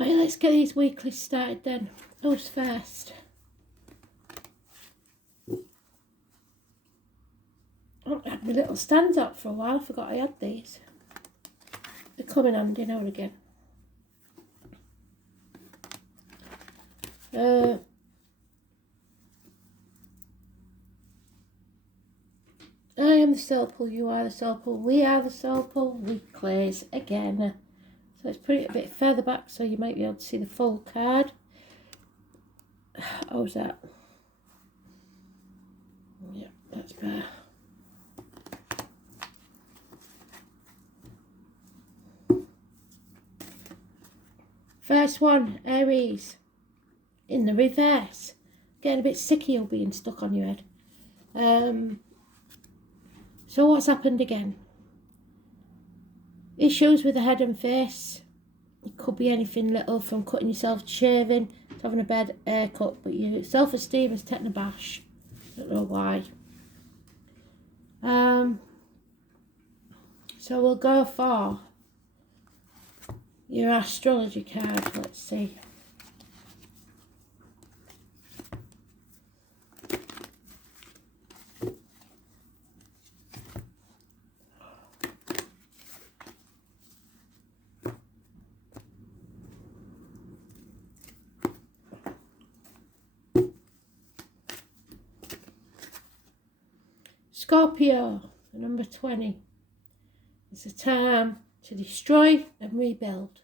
Right, let's get these weeklies started then. Who's first? I had my little stands up for a while. I forgot I had these. They come in handy now and again. I am the soul pool, you are the soul pool, we are the soul pool weeklies again. So let's put it a bit further back so you might be able to see the full card. How's that? Yeah, that's better. First one, Aries, in the reverse. Getting a bit sick of you being stuck on your head. So what's happened again? Issues with the head and face. It could be anything little from cutting yourself, shaving, to having a bad haircut, but your self-esteem is taking a bash. Don't know why. So we'll go for your astrology card. Let's see. Scorpio, number 20. It's a time to destroy and rebuild.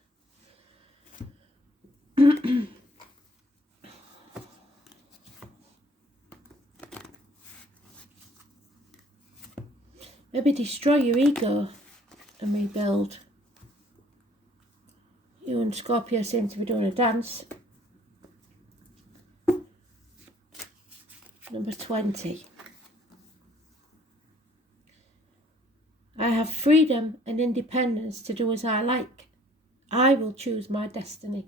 Maybe destroy your ego and rebuild. You and Scorpio seem to be doing a dance. Number 20. I have freedom and independence to do as I like. I will choose my destiny.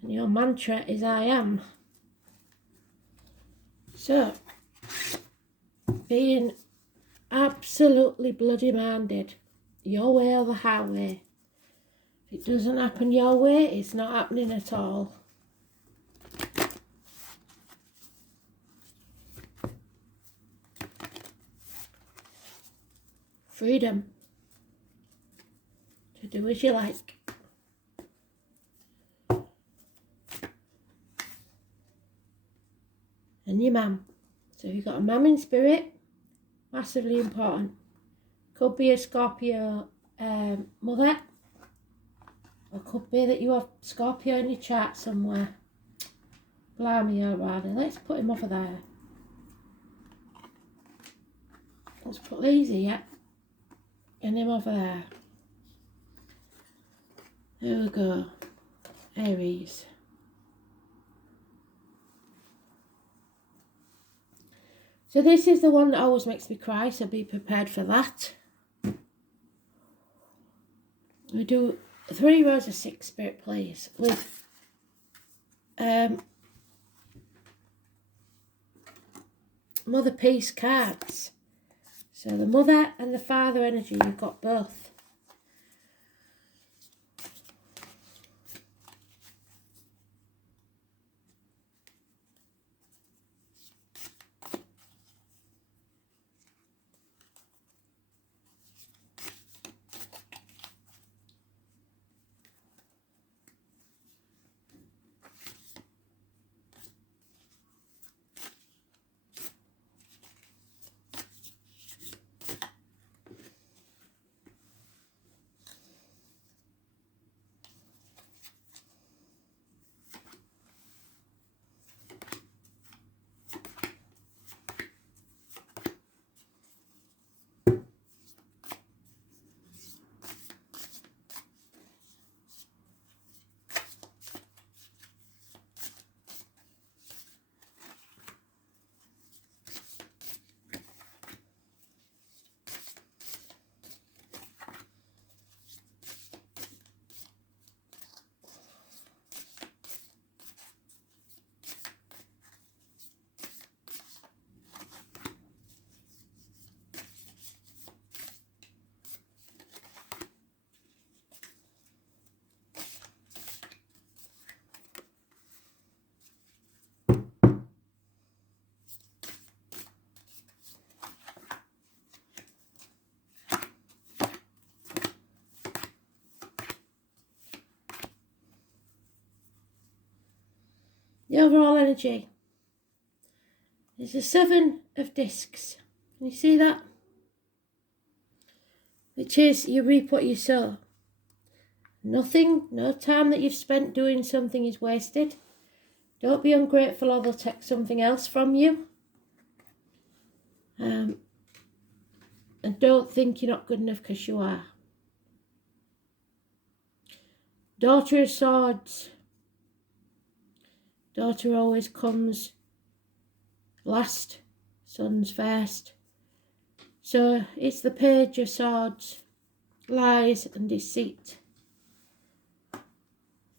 And your mantra is I am. So, being absolutely bloody minded, your way or the highway. If it doesn't happen your way, it's not happening at all. Freedom to do as you like. And your mum. So if you've got a mum in spirit, massively important. Could be a Scorpio mother, or could be that you have Scorpio in your chart somewhere. Blimey, alright, let's put him over there. Let's put these here and him over there. There we go. Aries. So this is the one that always makes me cry, so be prepared for that. We do 3 rows of 6 spirit plays with Mother Peace cards. So the mother and the father energy, you've got both. the overall energy is the 7 of discs. Can you see that? Which is you reap what you sow. Nothing, no time that you've spent doing something is wasted. Don't be ungrateful or they'll take something else from you. And don't think you're not good enough because you are. Daughter of Swords. Daughter always comes last, son's first. So it's the Page of Swords, lies and deceit,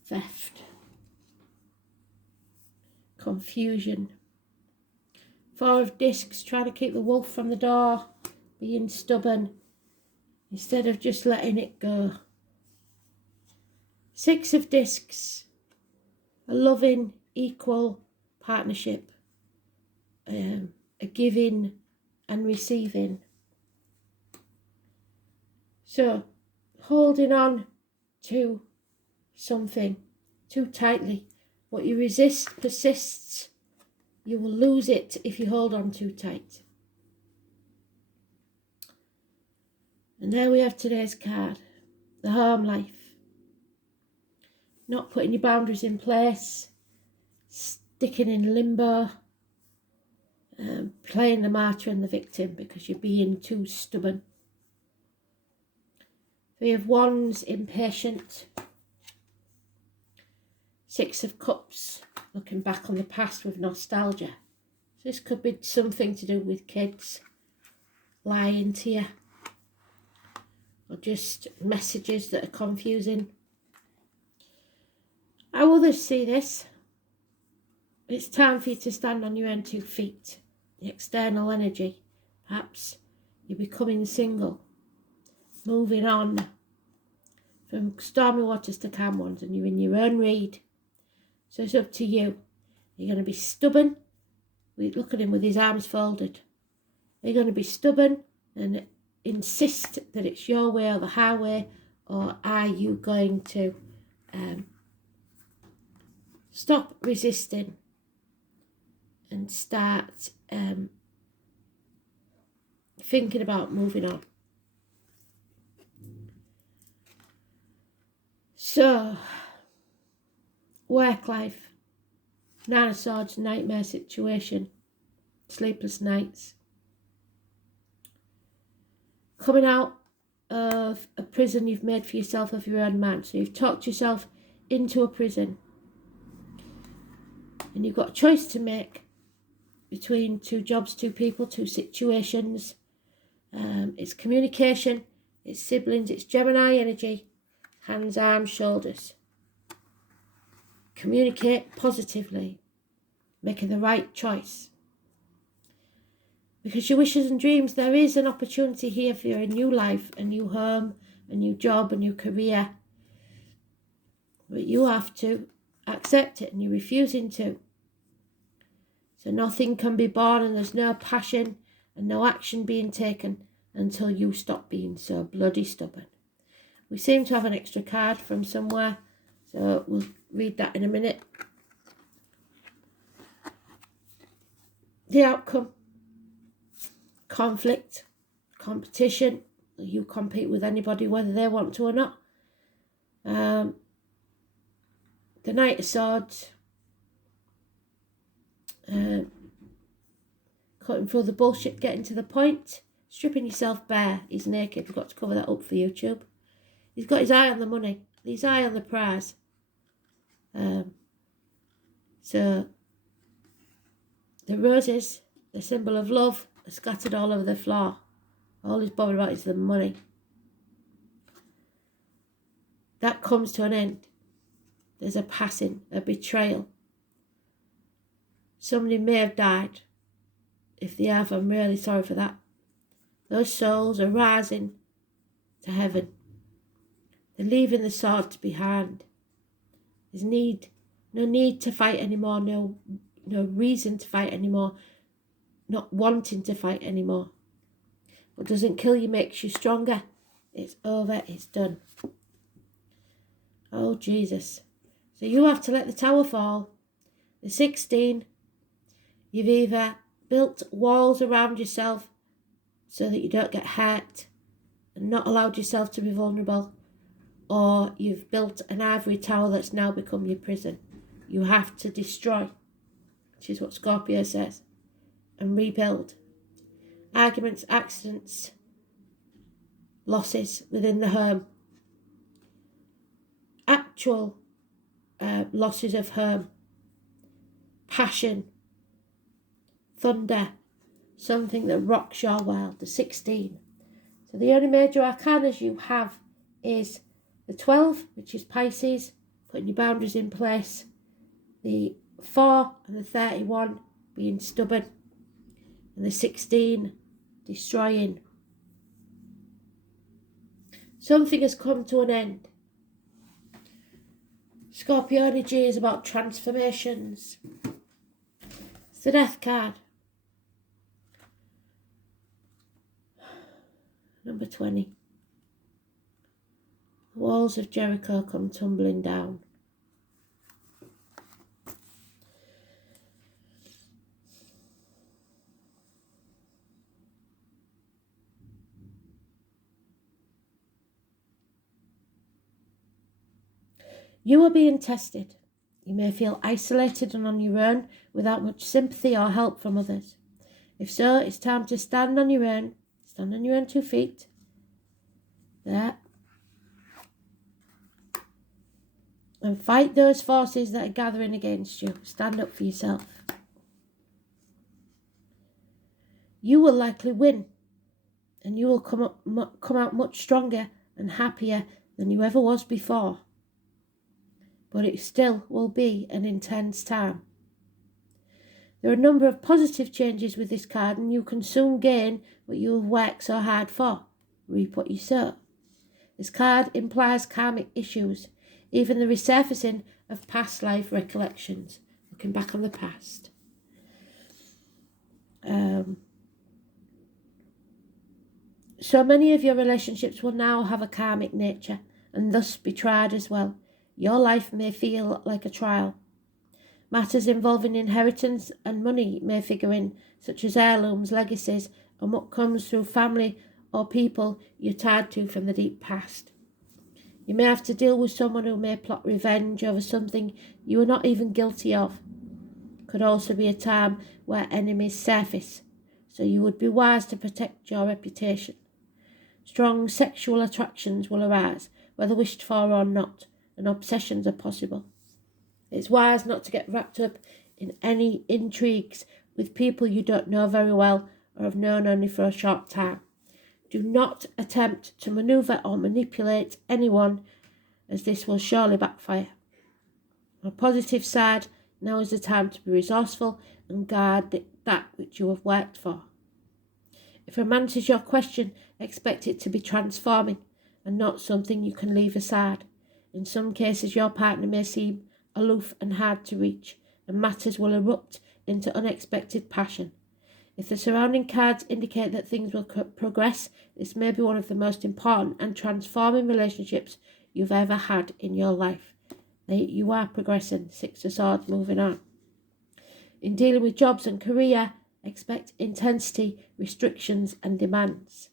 theft, confusion. 4 of Discs, trying to keep the wolf from the door, being stubborn instead of just letting it go. 6 of Discs, a loving, equal partnership, a giving and receiving. So, holding on to something too tightly. What you resist persists. You will lose it if you hold on too tight. And there we have today's card, the home life. Not putting your boundaries in place, sticking in limbo, playing the martyr and the victim because you're being too stubborn. 3 of Wands, impatient. 6 of Cups, looking back on the past with nostalgia. So this could be something to do with kids lying to you, or just messages that are confusing. How others see this, it's time for you to stand on your own 2 feet. The external energy, perhaps you're becoming single, moving on from stormy waters to calm ones, and you're in your own read. So it's up to you. You're going to be stubborn. Look at him with his arms folded. You're going to be stubborn and insist that it's your way or the highway, or are you going to stop resisting and start thinking about moving on? So, work life, 9 of Swords, nightmare situation, sleepless nights. Coming out of a prison you've made for yourself of your own man. So you've talked yourself into a prison. And you've got a choice to make between 2 jobs, 2 people, 2 situations. It's communication, it's siblings, it's Gemini energy, hands, arms, shoulders. Communicate positively, making the right choice. Because your wishes and dreams, there is an opportunity here for a new life, a new home, a new job, a new career. But you have to accept it, and you're refusing to. So nothing can be born, and there's no passion and no action being taken until you stop being so bloody stubborn. We seem to have an extra card from somewhere, so we'll read that in a minute. The outcome. Conflict, competition. You compete with anybody whether they want to or not. The Knight of Swords. Cutting through the bullshit, getting to the point. Stripping yourself bare. He's naked. We've got to cover that up for YouTube. He's got his eye on the money. His eye on the prize. So the roses, the symbol of love, are scattered all over the floor. All he's bothered about is the money. That comes to an end. There's a passing, a betrayal. Somebody may have died. If they have, I'm really sorry for that. Those souls are rising to heaven. They're leaving the swords behind. There's no need to fight anymore, no reason to fight anymore, not wanting to fight anymore. What doesn't kill you makes you stronger. It's over, it's done. Oh, Jesus. So you have to let the tower fall. The 16, you've either built walls around yourself so that you don't get hurt and not allowed yourself to be vulnerable, or you've built an ivory tower that's now become your prison. You have to destroy, which is what Scorpio says, and rebuild. Arguments, accidents, losses within the home, actual losses of home, passion, thunder, something that rocks your world, the 16. So the only major arcanas you have is the 12, which is Pisces, putting your boundaries in place, the 4 and the 31 being stubborn, and the 16 destroying. Something has come to an end. Scorpio energy is about transformations. It's the Death card. Number 20. The walls of Jericho come tumbling down. You are being tested. You may feel isolated and on your own without much sympathy or help from others. If so, it's time to stand on your own. Stand on your own 2 feet. There. And fight those forces that are gathering against you. Stand up for yourself. You will likely win. And you will come out much stronger and happier than you ever was before. But it still will be an intense time. There are a number of positive changes with this card, and you can soon gain what you have worked so hard for. Reap what you sow. This card implies karmic issues, even the resurfacing of past life recollections, looking back on the past. So many of your relationships will now have a karmic nature, and thus be tried as well. Your life may feel like a trial. Matters involving inheritance and money may figure in, such as heirlooms, legacies, and what comes through family or people you're tied to from the deep past. You may have to deal with someone who may plot revenge over something you are not even guilty of. Could also be a time where enemies surface, so you would be wise to protect your reputation. Strong sexual attractions will arise, whether wished for or not, and obsessions are possible. It's wise not to get wrapped up in any intrigues with people you don't know very well or have known only for a short time. Do not attempt to maneuver or manipulate anyone, as this will surely backfire. On a positive side, now is the time to be resourceful and guard that which you have worked for. If romance is your question, expect it to be transforming and not something you can leave aside. In some cases, your partner may seem aloof and hard to reach, and matters will erupt into unexpected passion. If the surrounding cards indicate that things will progress, this may be one of the most important and transforming relationships you've ever had in your life. You are progressing. 6 of Swords, moving on. In dealing with jobs and career, expect intensity, restrictions and demands.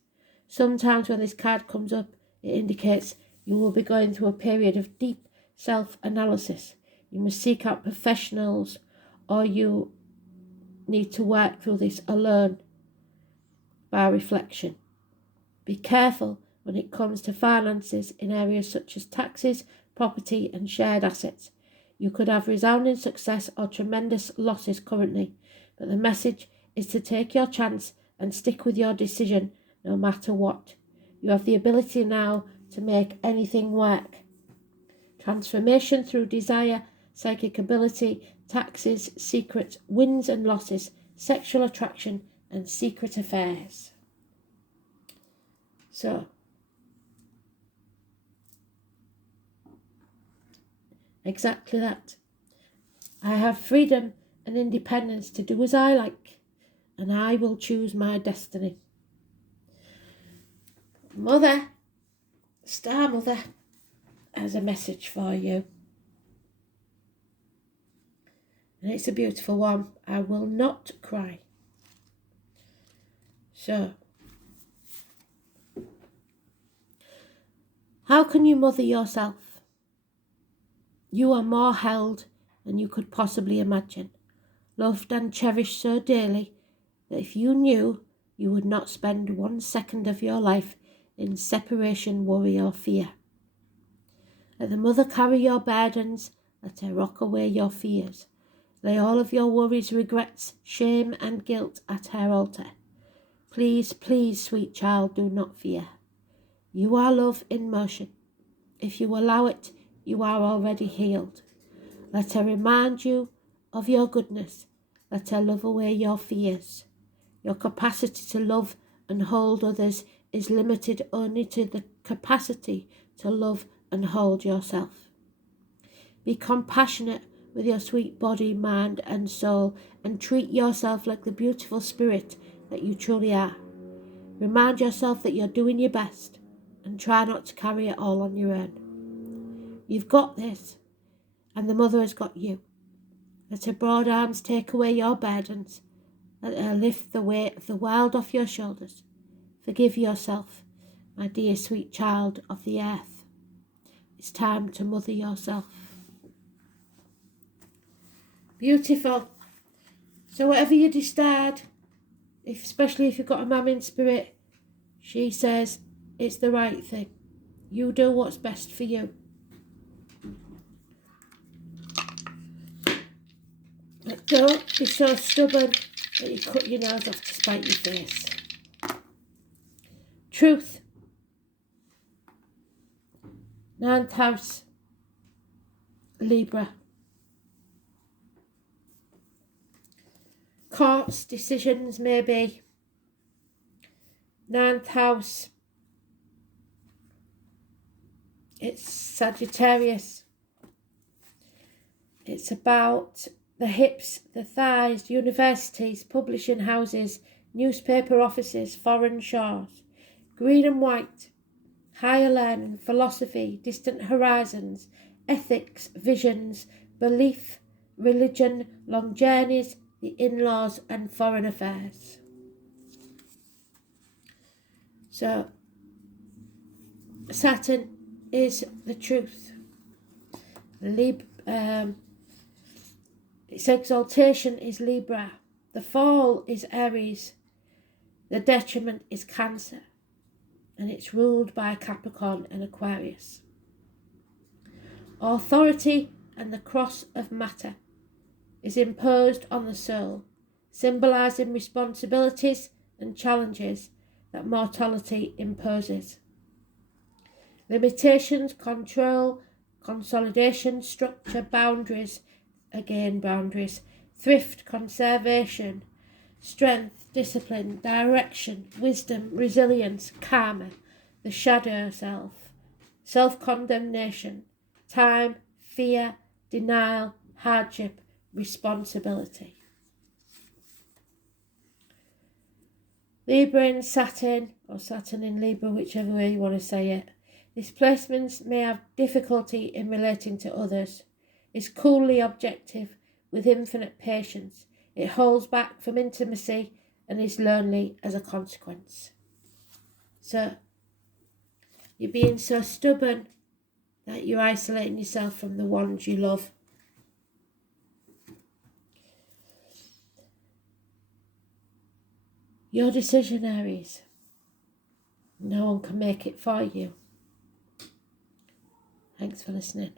Sometimes when this card comes up, it indicates you will be going through a period of deep self-analysis. You must seek out professionals, or you need to work through this alone by reflection. Be careful when it comes to finances in areas such as taxes, property and shared assets. You could have resounding success or tremendous losses currently, but the message is to take your chance and stick with your decision no matter what. You have the ability now to make anything work. Transformation through desire, psychic ability, taxes, secrets, wins and losses, sexual attraction and secret affairs. So, exactly that. I have freedom and independence to do as I like, and I will choose my destiny. Mother, Star Mother, has a message for you. And And it's a beautiful one. I will not cry. So, how can you mother yourself? You are more held than you could possibly imagine, loved and cherished so dearly that if you knew, you would not spend 1 second of your life in separation, worry or fear. Let the mother carry your burdens, let her rock away your fears. Lay all of your worries, regrets, shame and guilt at her altar. Please, please, sweet child, do not fear. You are love in motion. If you allow it, you are already healed. Let her remind you of your goodness. Let her love away your fears. Your capacity to love and hold others is limited only to the capacity to love and hold yourself. Be compassionate with your sweet body, mind and soul, and treat yourself like the beautiful spirit that you truly are. Remind yourself that you're doing your best and try not to carry it all on your own. You've got this, and the mother has got you. Let her broad arms take away your burdens. Let her lift the weight of the world off your shoulders. Forgive yourself, my dear sweet child of the earth. It's time to mother yourself. Beautiful. So whatever you decide, especially if you've got a mum in spirit, she says it's the right thing. You do what's best for you. But don't be so stubborn that you cut your nose off to spite your face. Truth. 9th house, Libra. Courts, decisions maybe. 9th house, it's Sagittarius. It's about the hips, the thighs, universities, publishing houses, newspaper offices, foreign shores. Green and white, higher learning, philosophy, distant horizons, ethics, visions, belief, religion, long journeys, the in-laws and foreign affairs. So, Saturn is the truth. Its exaltation is Libra. The fall is Aries. The detriment is Cancer. And it's ruled by Capricorn and Aquarius. Authority and the cross of matter is imposed on the soul, symbolising responsibilities and challenges that mortality imposes. Limitations, control, consolidation, structure, boundaries, thrift, conservation, strength, discipline, direction, wisdom, resilience, karma, the shadow self, self-condemnation, time, fear, denial, hardship, responsibility. Libra in Saturn, or Saturn in Libra, whichever way you want to say it. These placements may have difficulty in relating to others. It's coolly objective with infinite patience. It holds back from intimacy and is lonely as a consequence. So, you're being so stubborn that you're isolating yourself from the ones you love. Your decision, Aries. No one can make it for you. Thanks for listening.